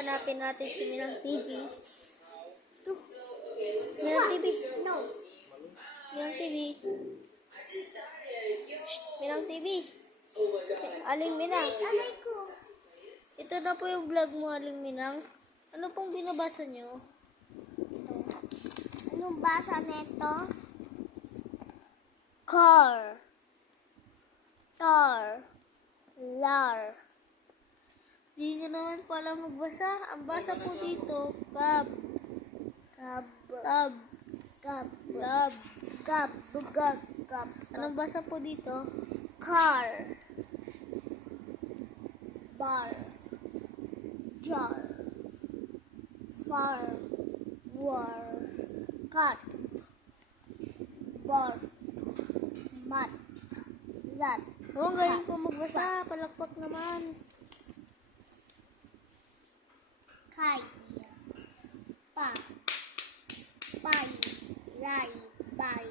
hanapin natin si Minang TV. Ito. Minang TV. No. Minang TV. Shh, Minang TV. Aling Minang. Aray ko. Ito na po yung vlog mo, Aling Minang. Ano pong binabasa nyo? Anong basa nito? Car. Tar. Lar. Hindi nyo naman pala magbasa. Ang basa po dito, cab. Cab. Cab. Cab. Cab. Cab. Cab. Cab. Anong basa po dito? Car. Bar. Jar. Far. War. Cut. Bar. Mat. Lat. Oo, ang galing po magbasa. Palakpak naman. Kay. Pa. Pay. Ray. Bay.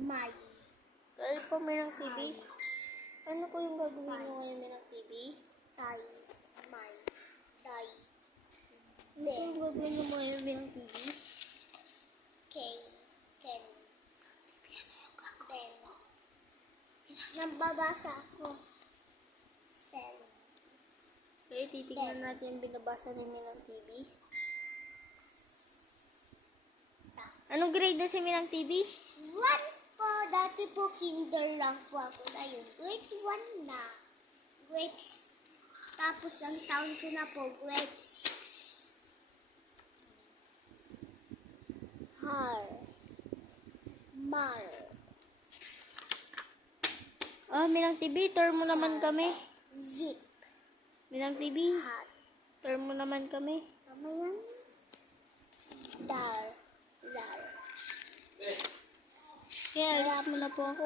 May. Galing po Minang TV. Ano po yung gagawin nyo ngayon, Minang TV? Tay. May. Day. Ano po yung gagawin nyo ngayon, Minang TV? Kay. Ken. Ben. Nambabasa ako. Sen. Okay, titignan natin yung binabasa ni Minang TV. Anong grade na si Minang TV? 1 po. Dati po kinder lang po ako ngayon. Grade 1 na. Grades. Tapos ang taon ko na po, grade 6. Har. Mar. Minang TV, tour mo naman kami. Zip. Minang TV, Hat. tour mo naman kami. Tama yan? Dar. Lar. Kaya alis mo na po ako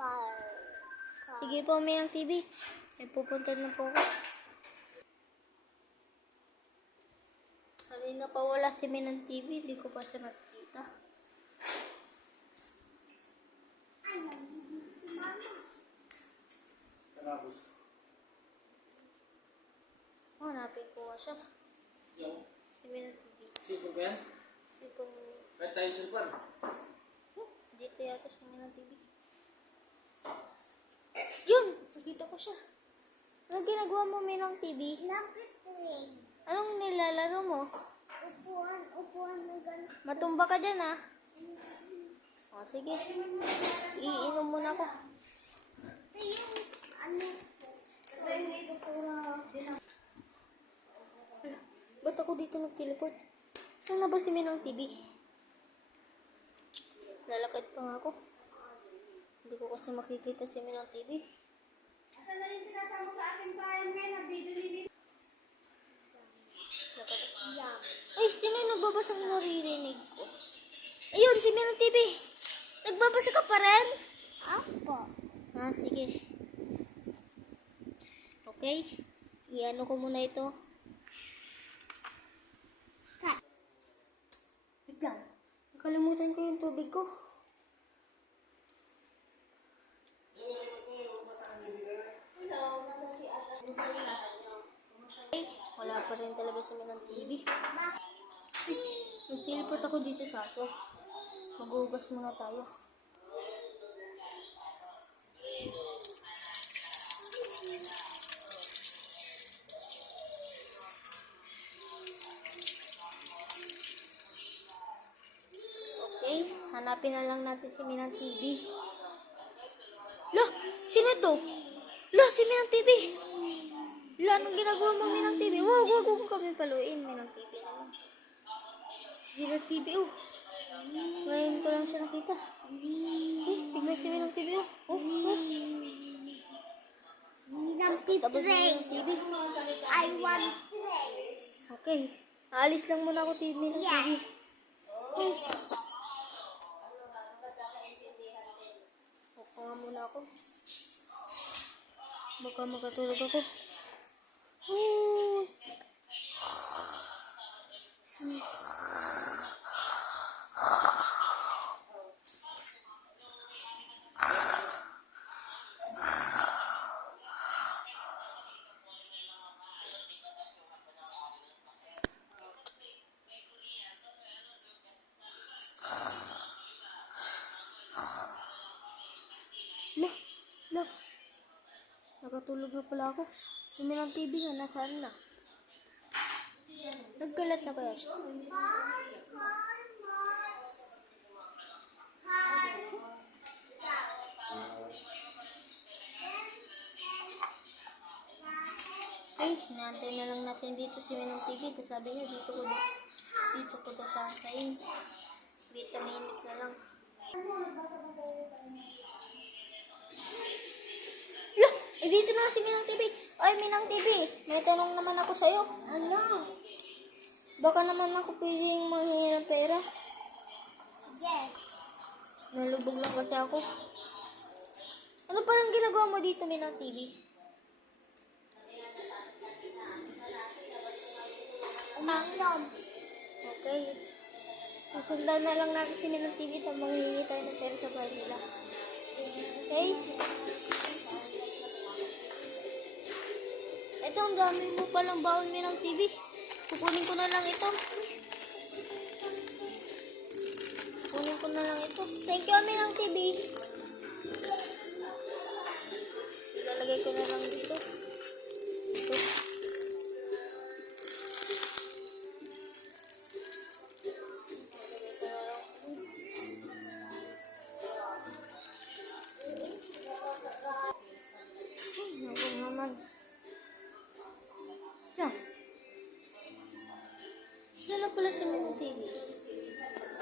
Bar. Sige po, Minang TV. May pupunta na po ako. Kanina pa wala si Minang TV, hindi ko pa siya nakikita. Hanapin ko nga siya. Yung Si Minang TV. sipon ko yan? Sipon. Kahit tayo sipon. Dito yata si Minang TV. Yun! Nakita ko siya. Ano ginagawa mo, Minang TV? Number 3. Anong nilalaro mo? Upuan. Upuan na ganun. Matumba ka dyan, sige. Iinom muna ako. Ito yung ano. Ba't ako dito nagteleport? Saan na ba si Minang TV? Lalakad pa nga ako. Hindi ko kasi makikita si Minang TV. Asan na yung pinasama sa ating bayan ngayon? Nabidyo nila. Lakad. Yum. Ay, sino yung nagbabasang naririnig ko? Ayun, si Minang TV. Nagbabasa ka pa rin? Apo. Sige. Okay. Iano ko muna ito. Cut. Wait lang. Nakalimutan ko yung tubig ko. Okay. Wala pa rin talaga si Minang TV. Nag-teleport ako dito sa aso. Maghugas muna tayo. Okay, hanapin na lang natin si Minang TV. Lah, sino to? Lah, si Minang TV. Lah, anong ginagawa mo, Minang TV? Wag kami paluin, Minang TV naman. Si Minang TV, ngayon ko lang siya nakita. Tignan si Minang TV, Minang Tapos pipray. Minang TV. I want pray. Okay, aalis lang muna ako, Minang TV. Yes. Yes. Upo nga muna ako. Baka makatulog ako. pala ako. Si Minang TV nga, nasaan na? Nagkalat na kaya siya? Ay, hinantay na lang natin dito si Minang TV. Tapos sabi niya, dito ko daw sasayin. Wait a minute na lang. Lah! Eh, dito na si Minang TV. Ay, Minang TV. May tanong naman ako sa'yo. Ano? Baka naman ako pwedeng manghingi ng pera. Yes. Nalubog lang kasi ako. Ano parang ginagawa mo dito, Minang TV? Umiinom. Okay. Susundan na lang natin si Minang TV at manghingi tayo ng pera sa bahay nila. Okay? Ito, ang dami mo palang baon, Minang TV. Kukunin ko na lang ito. Kunin ko na lang ito. Thank you, Minang TV. Ilalagay ko na lang dito. Ito. Naku naman. Yan. Saan na pala si Minang TV?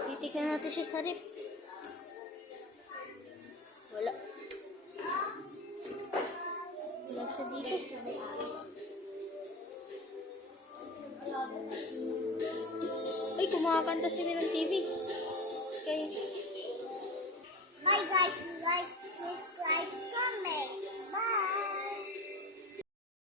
Titignan natin siya sa rip. Wala. Wala siya dito. Ay, kumakanta si Minang TV. Okay. Bye guys, like, subscribe.